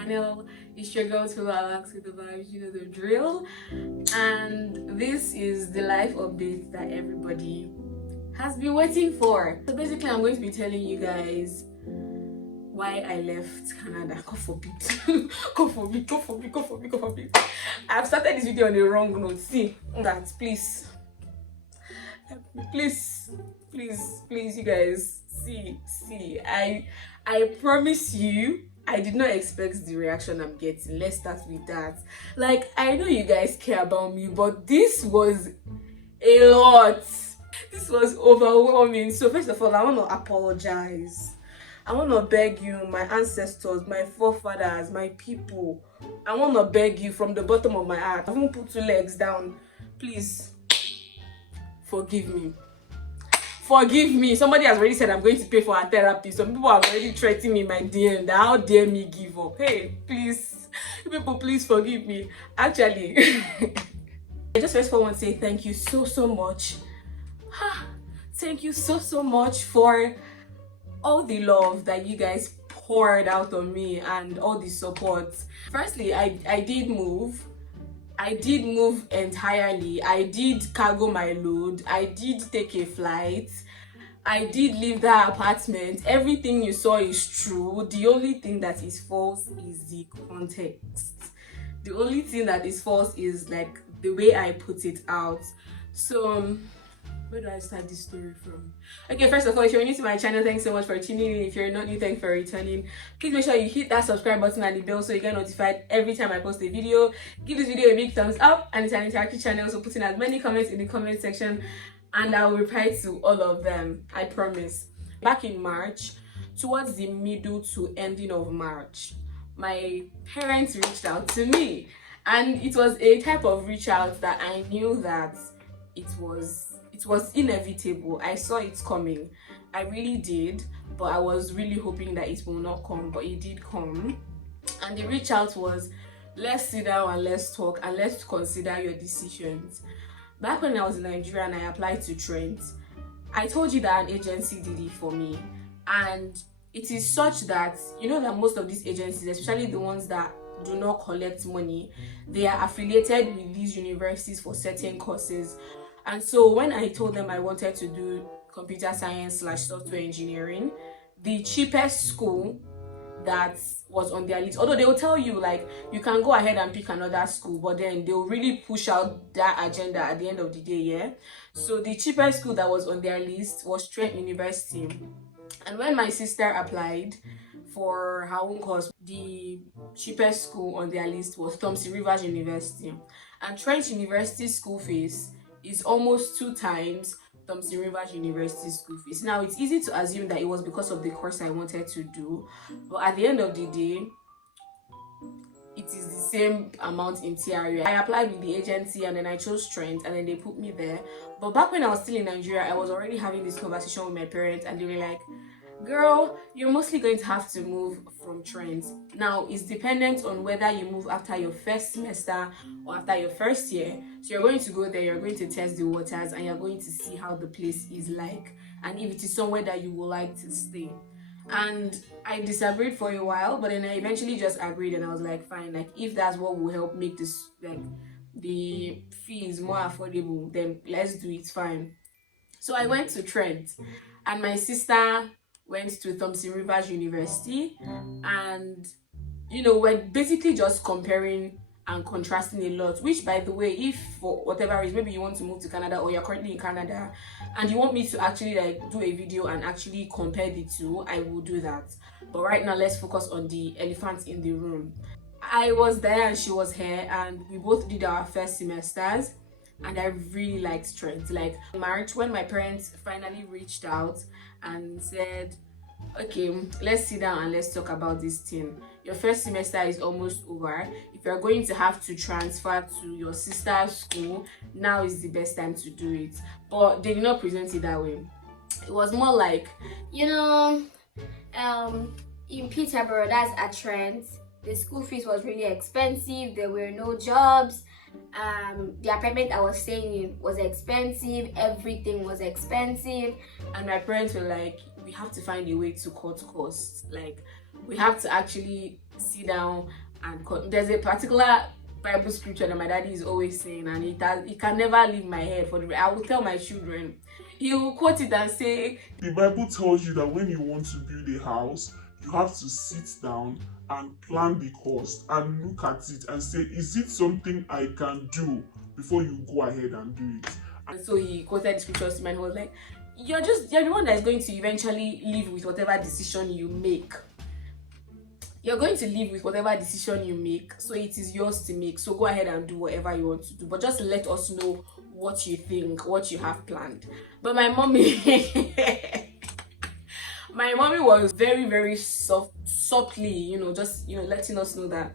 channel. It's your girl Florishalax with the vibes, you know the drill. And this is the life update that everybody has been waiting for. So basically, I'm going to be telling you guys why I left Canada. God forbid. God forbid, God forbid, God forbid, God forbid. I've started this video on the wrong note. See that, please. Please, you guys. See. I promise you, I did not expect the reaction I'm getting. Let's start with that. Like, I know you guys care about me, but this was a lot. This was overwhelming. So first of all, I want to apologize. I want to beg you, my ancestors, my forefathers, my people. I want to beg you from the bottom of my heart. I won't put 2 legs down. Please, forgive me. Forgive me. Somebody has already said I'm going to pay for her therapy. Some people have already threatened me in my DM that how dare me give up. Hey, please, people, please forgive me. Actually, I just first of all want to say thank you so much. Thank you so much for all the love that you guys poured out on me and all the support. Firstly, I did move. I did move entirely. I did cargo my load. I did take a flight. I did leave that apartment. Everything you saw is true. The only thing that is false is the context. The only thing that is false is like the way I put it out. So where do I start this story from? Okay, first of all, if you're new to my channel, thanks so much for tuning in. If you're not new, thanks for returning. Please make sure you hit that subscribe button and the bell so you get notified every time I post a video. Give this video a big thumbs up, and it's an interactive channel, so put in as many comments in the comment section and I will reply to all of them, I promise. Back in March, towards the middle to ending of March, my parents reached out to me, and it was a type of reach out that I knew that it was inevitable. I saw it coming. I really did, but I was really hoping that it will not come, but it did come. And the reach out was, let's sit down and let's talk and let's consider your decisions. Back when I was in Nigeria and I applied to Trent, I told you that an agency did it for me, and it is such that you know that most of these agencies, especially the ones that do not collect money, they are affiliated with these universities for certain courses. And so when I told them I wanted to do computer science / software engineering, the cheapest school that was on their list, although they will tell you like you can go ahead and pick another school, but then they'll really push out that agenda at the end of the day, yeah. So the cheapest school that was on their list was Trent University. And when my sister applied for her own course, the cheapest school on their list was Thompson Rivers University. And Trent University school fees is almost 2 times Thompson Rivers University school fees. Now, it's easy to assume that it was because of the course I wanted to do, but at the end of the day, it is the same amount in TRU. I applied with the agency and then I chose Trent and then they put me there. But back when I was still in Nigeria, I was already having this conversation with my parents and they were like, girl, you're mostly going to have to move from Trent. Now, it's dependent on whether you move after your first semester or after your first year. So you're going to go there, you're going to test the waters, and you're going to see how the place is like, and if it is somewhere that you would like to stay. And I disagreed for a while, but then I eventually just agreed, and I was like, fine, like if that's what will help make this, like the fees more affordable, then let's do it, fine. So I went to Trent, and my sister went to Thompson Rivers University, and you know, we're basically just comparing and contrasting a lot, which by the way, if for whatever reason, maybe you want to move to Canada or you're currently in Canada and you want me to actually like do a video and actually compare the two, I will do that. But right now, let's focus on the elephant in the room. I was there and she was here, and we both did our first semesters, and I really liked Trent. Like in March, when my parents finally reached out and said, okay, let's sit down and let's talk about this thing. Your first semester is almost over. If you're going to have to transfer to your sister's school, now is the best time to do it. But they did not present it that way. It was more like, you know, in Peterborough, that's at Trent, the school fees was really expensive. There were no jobs. The apartment I was staying in was expensive. Everything was expensive. And my parents were like, we have to find a way to cut costs. Like, we have to actually sit down and there's a particular Bible scripture that my daddy is always saying, and it can never leave my head I will tell my children. He will quote it and say, the Bible tells you that when you want to build a house, you have to sit down and plan the cost and look at it and say, is it something I can do before you go ahead and do it? And so he quoted the scriptures to me and he was like, you're the one that's going to eventually live with whatever decision you make. You're going to live with whatever decision you make, so it is yours to make. So go ahead and do whatever you want to do, but just let us know what you think, what you have planned. But my mommy my mommy was very, very softly, just letting us know that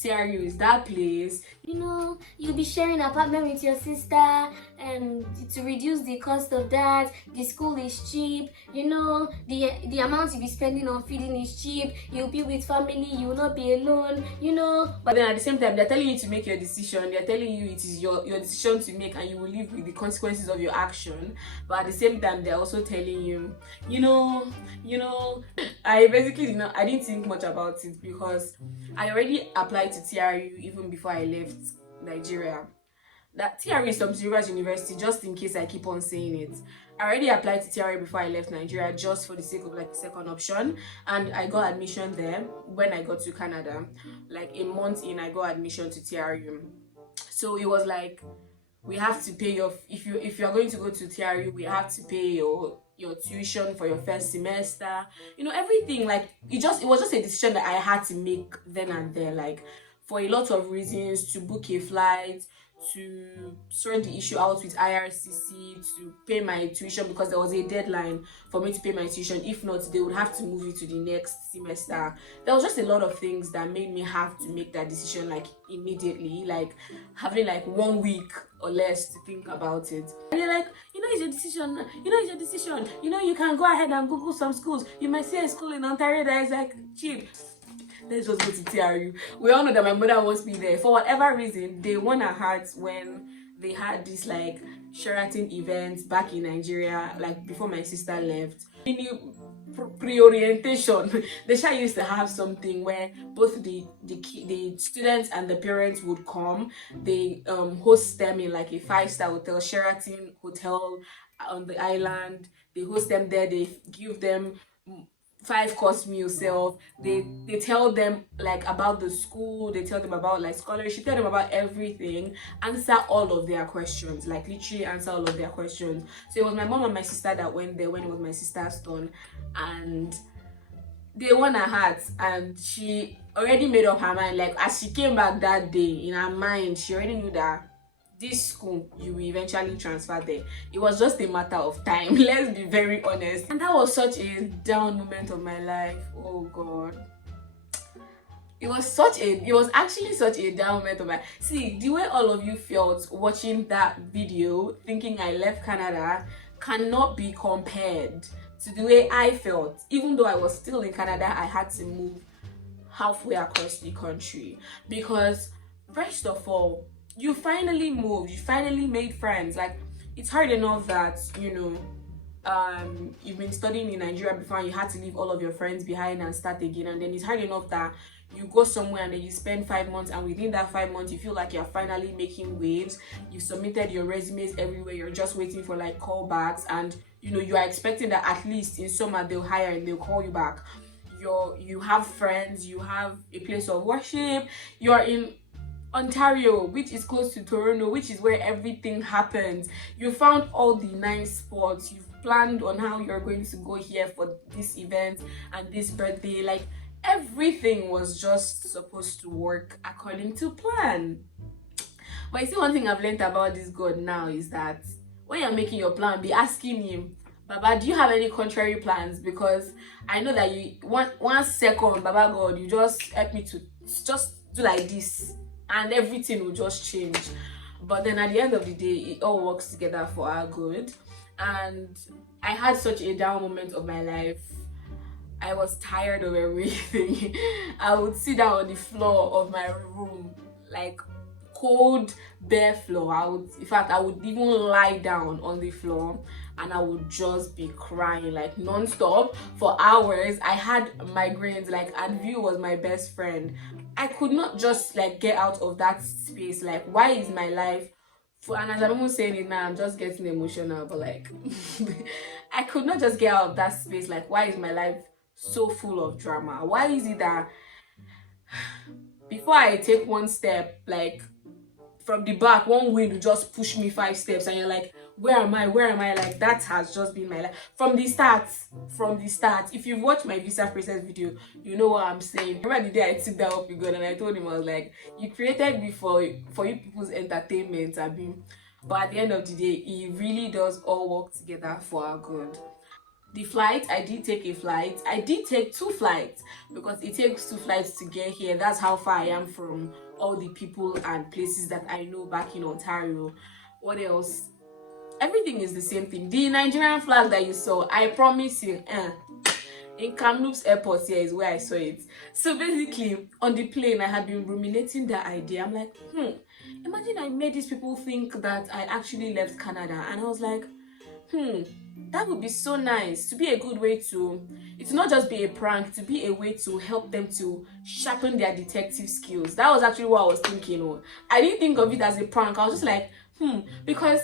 TRU is that place. You'll be sharing an apartment with your sister, and to reduce the cost of that, the school is cheap. The amount you'll be spending on feeding is cheap. You'll be with family, you will not be alone. But then at the same time, they're telling you to make your decision. They're telling you it is your decision to make, and you will live with the consequences of your action. But at the same time, they're also telling you, I basically I didn't think much about it because I already applied to TRU even before I left Nigeria. That TRU is St. Rivers University, just in case I keep on saying it. I already applied to TRU before I left Nigeria, just for the sake of the second option, and I got admission there when I got to Canada. Like a month in, I got admission to TRU. So it was like, we have to pay if you're going to go to TRU, we have to pay your tuition for your first semester, everything. Like it was just a decision that I had to make then and there, like for a lot of reasons, to book a flight, to sort the issue out with IRCC, to pay my tuition, because there was a deadline for me to pay my tuition. If not, they would have to move it to the next semester. There was just a lot of things that made me have to make that decision immediately, having 1 week or less to think about it. And they're like, it's your decision, it's your decision, you can go ahead and Google some schools. You might see a school in Ontario that is cheap. Let's just go to TRU. We all know that my mother wants me there. For whatever reason, they won her heart when they had this Sheraton events back in Nigeria, before my sister left. Pre-orientation, the Sha used to have something where both the students and the parents would come. They host them in a 5-star hotel, Sheraton hotel on the island. They host them there. They give them 5-course meal self. They tell them about the school. They tell them about scholarship. Tell them about everything. Answer all of their questions. Literally answer all of their questions. So it was my mom and my sister that went there when it was my sister's turn, and they won her heart. And she already made up her mind. As she came back that day, in her mind, she already knew that this school, you will eventually transfer there. It was just a matter of time. Let's be very honest. And that was such a down moment of my life. Oh God. It was actually such a down moment of my life. See, the way all of you felt watching that video, thinking I left Canada, cannot be compared to the way I felt. Even though I was still in Canada, I had to move halfway across the country. Because first of all, you finally moved, you finally made friends. It's hard enough that you've been studying in Nigeria before and you had to leave all of your friends behind and start again. And then it's hard enough that you go somewhere and then you spend 5 months, and within that 5 months you feel like you're finally making waves. You've submitted your resumes everywhere, you're just waiting for callbacks, and you are expecting that at least in summer they'll hire and they'll call you back. You have friends, you have a place of worship, you're in Ontario, which is close to Toronto, which is where everything happens. You found all the nice spots. You've planned on how you're going to go here for this event and this birthday. Everything was just supposed to work according to plan. But you see, one thing I've learned about this God now is that when you're making your plan, be asking him, Baba, do you have any contrary plans? Because I know that you one second, Baba God, you just help me to just do like this, and everything will just change. But then at the end of the day, it all works together for our good. And I had such a down moment of my life. I was tired of everything. I would sit down on the floor of my room, cold bare floor. I would even lie down on the floor and I would just be crying like non-stop for hours. I had migraines, like, and View was my best friend. I could not just like get out of that space. Like, why is my life and as I'm almost saying it now, I'm just getting emotional, but like I could not just get out of that space. Like, why is my life so full of drama? Why is it that before I take one step, like from the back, one wind will just push me 5 steps, and you're like, where am I? Where am I? Like, that has just been my life from the start. From the start. If you've watched my visa process video, you know what I'm saying. Remember the day I took that up with God and I told him, I was like, you created me for you people's entertainment, I mean. But at the end of the day, it really does all work together for our good. The flight, I did take a flight. I did take 2 flights because it takes 2 flights to get here. That's how far I am from all the people and places that I know back in Ontario. What else? Everything is the same thing. The Nigerian flag that you saw, I promise you, in Kamloops Airport here is where I saw it. So basically, on the plane, I had been ruminating that idea. I'm like, imagine I made these people think that I actually left Canada. And I was like, that would be so nice. To be a good way to, it's not just be a prank, to be a way to help them to sharpen their detective skills. That was actually what I was thinking of. I didn't think of it as a prank. I was just like, because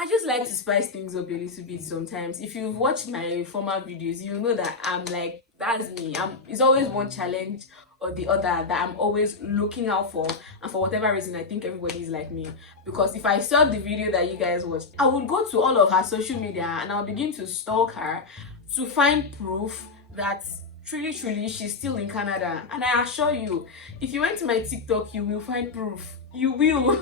I just like to spice things up a little bit sometimes. If you've watched my former videos, you know that I'm like, that's me. It's always one challenge or the other that I'm always looking out for, and for whatever reason I think everybody is like me. Because if I saw the video that you guys watched, I would go to all of her social media and I'll begin to stalk her to find proof that truly she's still in Canada. And I assure you, if you went to my TikTok, you will find proof. You will.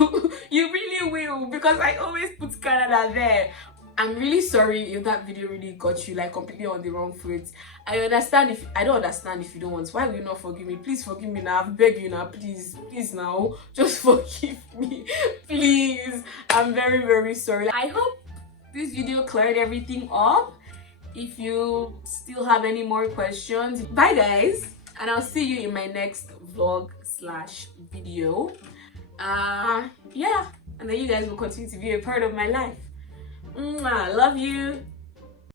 You really will, because I always put Canada there. I'm really sorry if that video really got you like completely on the wrong foot. I don't understand if you don't want. Why will you not forgive me? Please forgive me now. I beg you now. Please now. Just forgive me. Please. I'm very sorry. I hope this video cleared everything up. If you still have any more questions, bye guys, and I'll see you in my next vlog/video. Yeah, and then you guys will continue to be a part of my life. Love you.